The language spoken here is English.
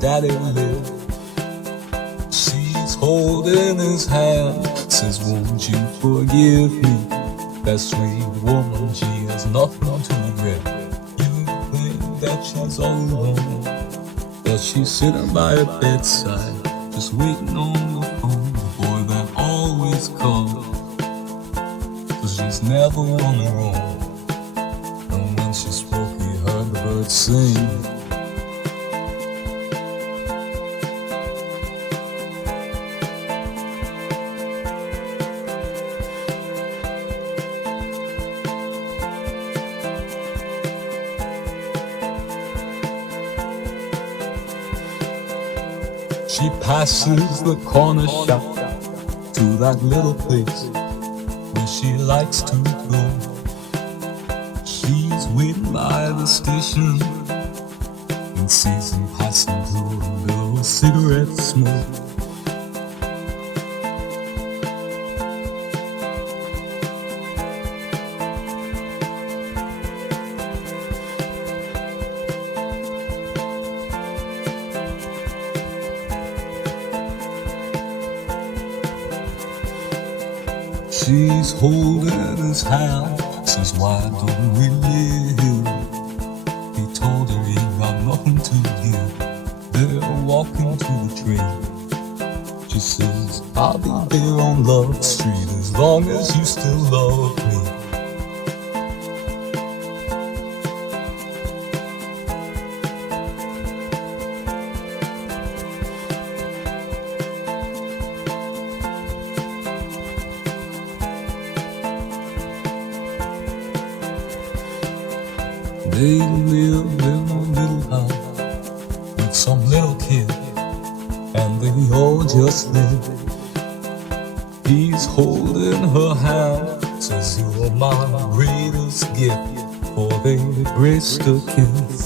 daddy lived. She's holding his hand, says, won't you forgive me? That sweet woman, she has nothing to regret. You think that she's all alone, but she's sitting by her bedside, just waiting on the phone, the boy that always comes. So she's never on her own. And when she spoke, he heard the birds sing. She passes the corner shop to that little place where she likes to go. She's waiting by the station and sees him passing through and blow a cigarette smoke. She's holding his hand, says, why don't we live? He told her he got nothing to give. They're walking to the train. She says, I'll be there on Love Street as long as you still love me. They live in a little house with some little kid, and they all just live. He's holding her hand, says, you're my greatest gift, for they graced a kiss.